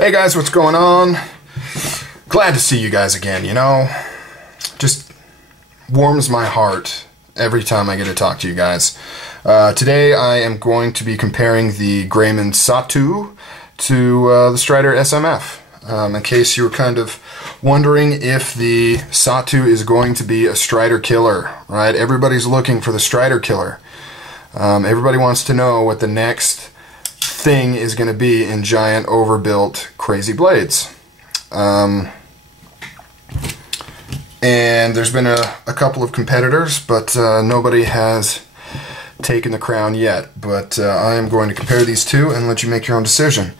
Hey guys, what's going on? Glad to see you guys again, you know. Just warms my heart every time I get to talk to you guys. Today I am going to be comparing the Grayman Satu to the Strider SMF. In case you were kind of wondering if the Satu is going to be a Strider killer, right? Everybody's looking for the Strider killer. Everybody wants to know what the next thing is going to be in giant overbuilt crazy blades. And there's been a couple of competitors, but nobody has taken the crown yet. But I am going to compare these two and let you make your own decision.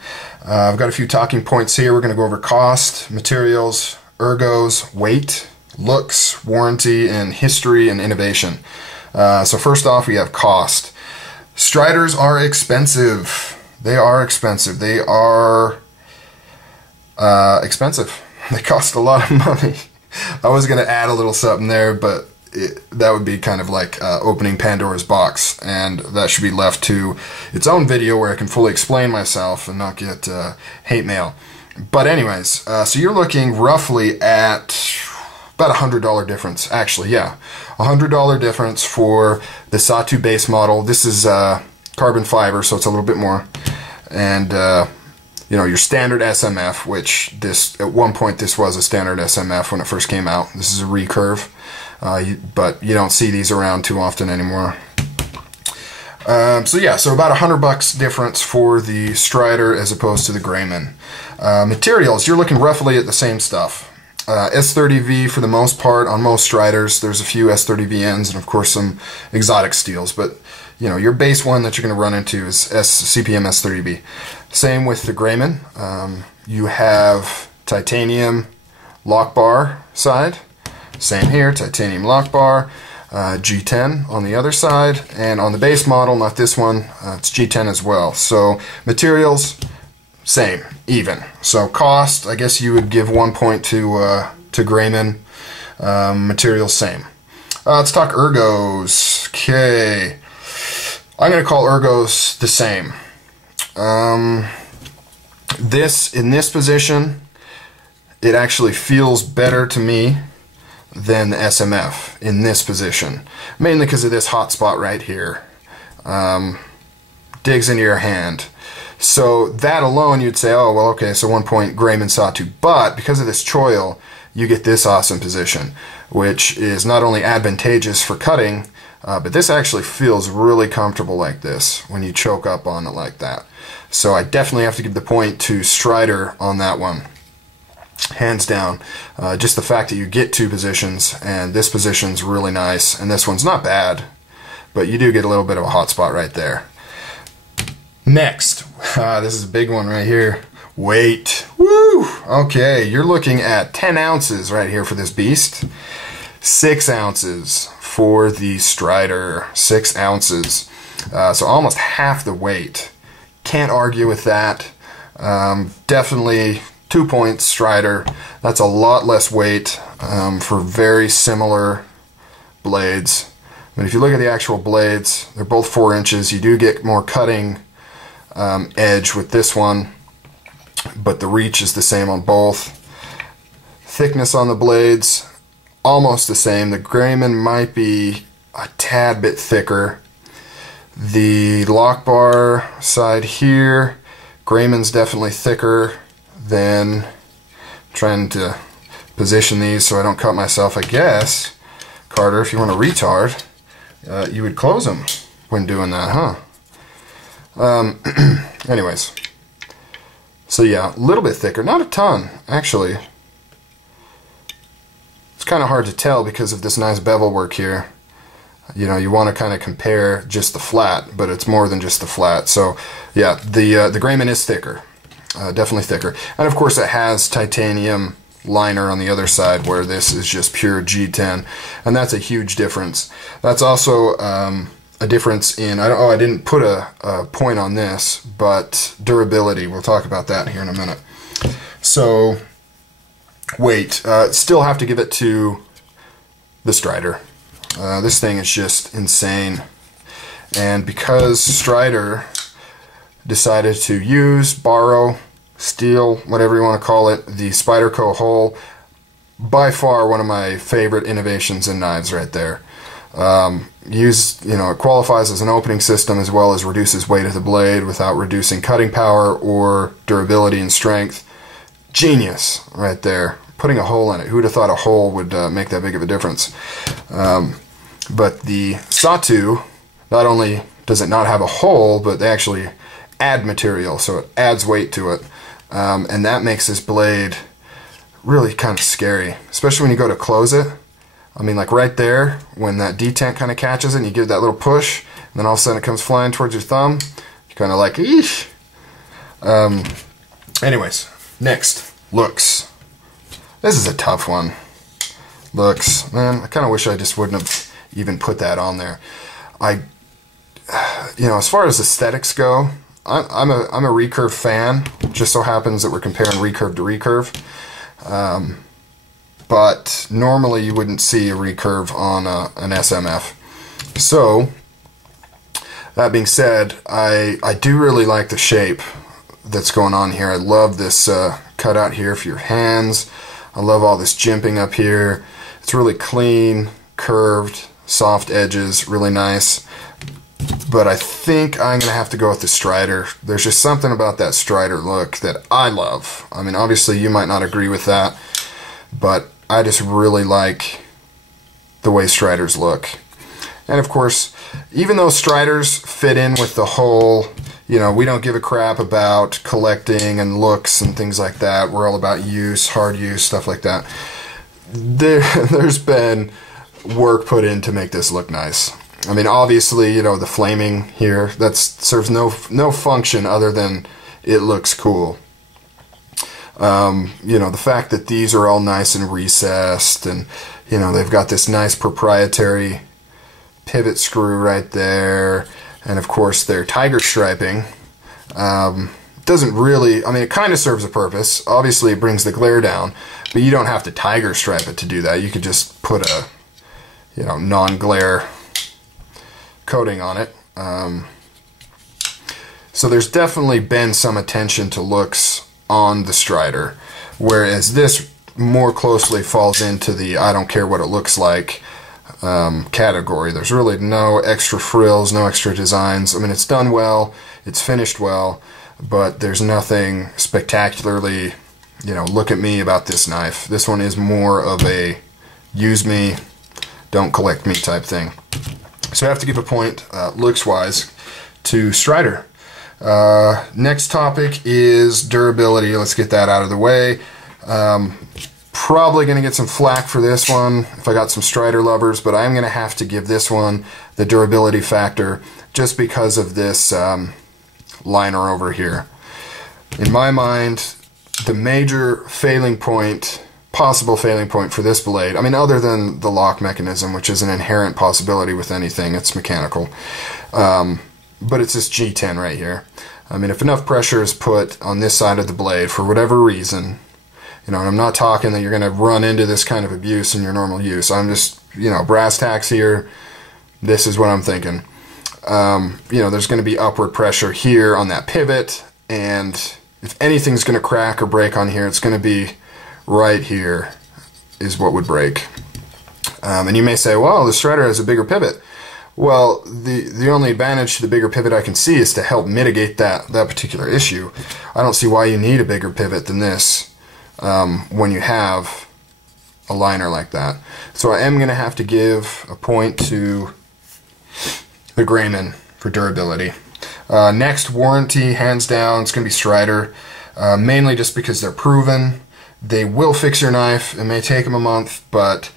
I've got a few talking points here. We're going to go over cost, materials, ergos, weight, looks, warranty, and history and innovation. So first off, we have cost. Striders are expensive. They are expensive. They are expensive. They cost a lot of money. I was going to add a little something there, but that would be kind of like opening Pandora's box, and that should be left to its own video where I can fully explain myself and not get hate mail. But anyways, so you're looking roughly at about $100 difference. Actually, yeah, $100 difference for the Satu base model. This is carbon fiber, so it's a little bit more. And you know, your standard SMF, which this at one point this was a standard SMF when it first came out. This is a recurve, but you don't see these around too often anymore. So yeah, so about $100 difference for the Strider as opposed to the Grayman. Materials, you're looking roughly at the same stuff. S30V for the most part on most Striders. There's a few S30VNs and of course some exotic steels, but you know, your base one that you're going to run into is CPM S30V. Same with the Grayman. You have titanium lock bar side. Same here, titanium lock bar. G10 on the other side, and on the base model, not this one, it's G10 as well. So materials, same, even. So cost, I guess you would give 1 point to Grayman. Materials, same. Let's talk ergos. Okay, I'm going to call ergos the same. In this position, it actually feels better to me than the SMF in this position, mainly because of this hot spot right here. Digs into your hand. So that alone you'd say, oh well, okay, so 1 point Grayman Satu. But because of this choil, you get this awesome position, which is not only advantageous for cutting, but this actually feels really comfortable like this when you choke up on it like that. So I definitely have to give the point to Strider on that one. Hands down. Just the fact that you get two positions, and this position's really nice, and this one's not bad, but you do get a little bit of a hot spot right there. Next, this is a big one right here. Weight. Woo! Okay, you're looking at 10 ounces right here for this beast. 6 ounces for the Strider. 6 ounces. So almost half the weight. Can't argue with that. Definitely 2 points Strider. That's a lot less weight for very similar blades. But if you look at the actual blades, they're both 4 inches. You do get more cutting edge with this one, but the reach is the same on both. Thickness on the blades, almost the same. The Grayman might be a tad bit thicker. The lock bar side here, Grayman's definitely thicker. Then trying to position these so I don't cut myself. I guess, Carter, if you want to retard, you would close them when doing that, huh? Anyways, so yeah, a little bit thicker, not a ton actually. It's kind of hard to tell because of this nice bevel work here. You know, you want to kind of compare just the flat, but it's more than just the flat. So yeah, the Grayman is thicker. Definitely thicker. And of course it has titanium liner on the other side, where this is just pure G10, and that's a huge difference. That's also a difference in, I didn't put a point on this, but durability. We'll talk about that here in a minute. So weight, still have to give it to the Strider. This thing is just insane, and because Strider decided to borrow steel, whatever you want to call it, the Spyderco hole. By far one of my favorite innovations in knives right there. It qualifies as an opening system as well as reduces weight of the blade without reducing cutting power or durability and strength. Genius right there. Putting a hole in it. Who would have thought a hole would make that big of a difference? But the Satu, not only does it not have a hole, but they actually add material, so it adds weight to it. And that makes this blade really kind of scary, especially when you go to close it. I mean, like right there, when that detent kind of catches it and you give that little push, and then all of a sudden it comes flying towards your thumb, you're kind of like, eesh. Anyways, next, looks. This is a tough one. Looks, man, I kind of wish I just wouldn't have even put that on there. As far as aesthetics go, I'm a recurve fan. It just so happens that we're comparing recurve to recurve. But normally you wouldn't see a recurve on an SMF. So, that being said, I do really like the shape that's going on here. I love this cutout here for your hands. I love all this jimping up here. It's really clean, curved, soft edges, really nice. But I think I'm going to have to go with the Strider. There's just something about that Strider look that I love. I mean, obviously you might not agree with that, but I just really like the way Striders look. And of course, even though Striders fit in with the whole, we don't give a crap about collecting and looks and things like that. We're all about use, hard use, stuff like that. There's been work put in to make this look nice. I mean, obviously, the flaming here, that serves no function other than it looks cool. The fact that these are all nice and recessed, and, they've got this nice proprietary pivot screw right there, and of course their tiger striping doesn't really, I mean, it kind of serves a purpose. Obviously it brings the glare down, but you don't have to tiger stripe it to do that. You could just put a, non-glare coating on it. So there's definitely been some attention to looks on the Strider, whereas this more closely falls into the I don't care what it looks like category. There's really no extra frills, no extra designs. I mean, it's done well, it's finished well, but there's nothing spectacularly, look at me about this knife. This one is more of a use me, don't collect me type thing. So I have to give a point, looks-wise, to Strider. Next topic is durability. Let's get that out of the way. Probably going to get some flack for this one if I got some Strider lovers, but I'm going to have to give this one the durability factor just because of this liner over here. In my mind, the major failing point, possible failing point for this blade, I mean, other than the lock mechanism, which is an inherent possibility with anything, it's mechanical, but it's this G10 right here. I mean, if enough pressure is put on this side of the blade for whatever reason, and I'm not talking that you're going to run into this kind of abuse in your normal use. I'm just, brass tacks here. This is what I'm thinking. There's going to be upward pressure here on that pivot, and if anything's going to crack or break on here, it's going to be right here is what would break. And you may say, well, the Strider has a bigger pivot. Well, the only advantage to the bigger pivot I can see is to help mitigate that particular issue. I don't see why you need a bigger pivot than this when you have a liner like that. So I am going to have to give a point to the Grayman for durability. Next, warranty, hands down, it's going to be Strider, mainly just because they're proven. They will fix your knife. It may take them a month, but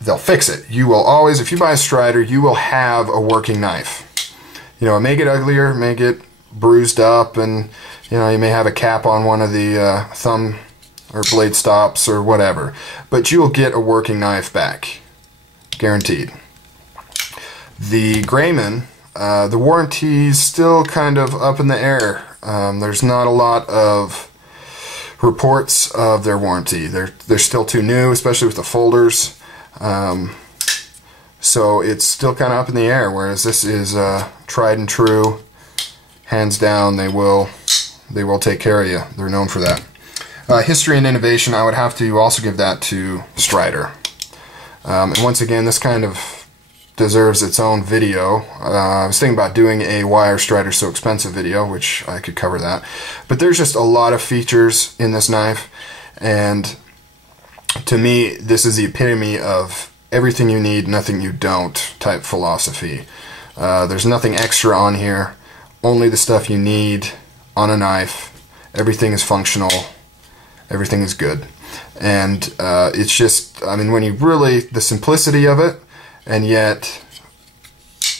they'll fix it. You will always, if you buy a Strider, you will have a working knife. It may get uglier, may get bruised up, and you may have a cap on one of the thumb or blade stops or whatever, but you will get a working knife back, guaranteed. The Grayman, the warranty's still kind of up in the air. There's not a lot of reports of their warranty. They're still too new, especially with the folders. So it's still kind of up in the air, whereas this is tried and true. Hands down, they will They will take care of you. They're known for that. History and innovation, I would have to also give that to Strider. And once again, this kind of deserves its own video. I was thinking about doing a Why Are Striders So Expensive video, which I could cover that. But there's just a lot of features in this knife, and to me, this is the epitome of everything you need, nothing you don't type philosophy. There's nothing extra on here, only the stuff you need on a knife. Everything is functional, everything is good. And it's just, I mean, when you really, the simplicity of it, and yet,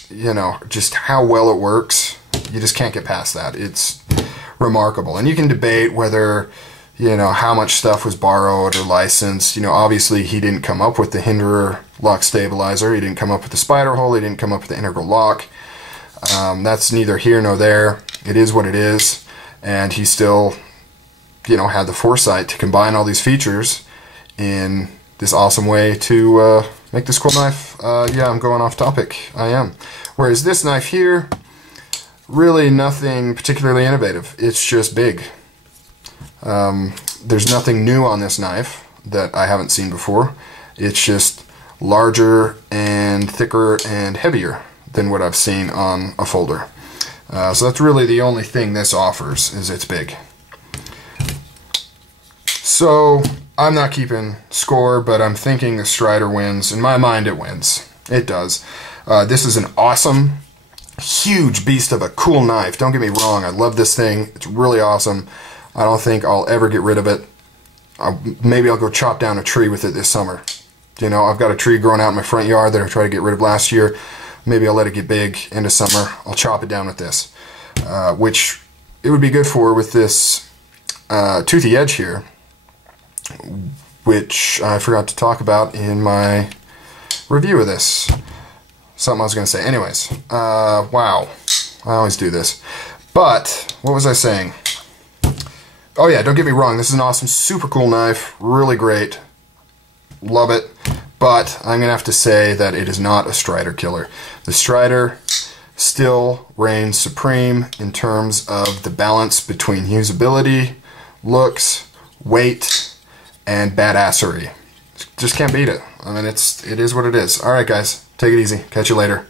you know, just how well it works, you just can't get past that. It's remarkable. And you can debate whether, you know, how much stuff was borrowed or licensed. You know, obviously he didn't come up with the Hinderer lock stabilizer, he didn't come up with the spider hole, he didn't come up with the integral lock. That's neither here nor there. It is what it is, and he still, you know, had the foresight to combine all these features in this awesome way to make this cool knife. Yeah, I'm going off topic. I am. Whereas this knife here, really nothing particularly innovative. It's just big. There's nothing new on this knife that I haven't seen before. It's just larger and thicker and heavier than what I've seen on a folder. So that's really the only thing this offers, is it's big. So I'm not keeping score, but I'm thinking the Strider wins. In my mind, it wins. It does. This is an awesome, huge beast of a cool knife. Don't get me wrong. I love this thing. It's really awesome. I don't think I'll ever get rid of it. Maybe I'll go chop down a tree with it this summer. You know, I've got a tree growing out in my front yard that I tried to get rid of last year. Maybe I'll let it get big into summer. I'll chop it down with this, which it would be good for with this toothy edge here, which I forgot to talk about in my review of this. Something I was going to say. Anyways, wow. I always do this. But, what was I saying? Oh yeah, don't get me wrong, this is an awesome, super cool knife, really great, love it, but I'm going to have to say that it is not a Strider killer. The Strider still reigns supreme in terms of the balance between usability, looks, weight, and badassery. Just can't beat it. I mean, it is what it is. Alright guys, take it easy, catch you later.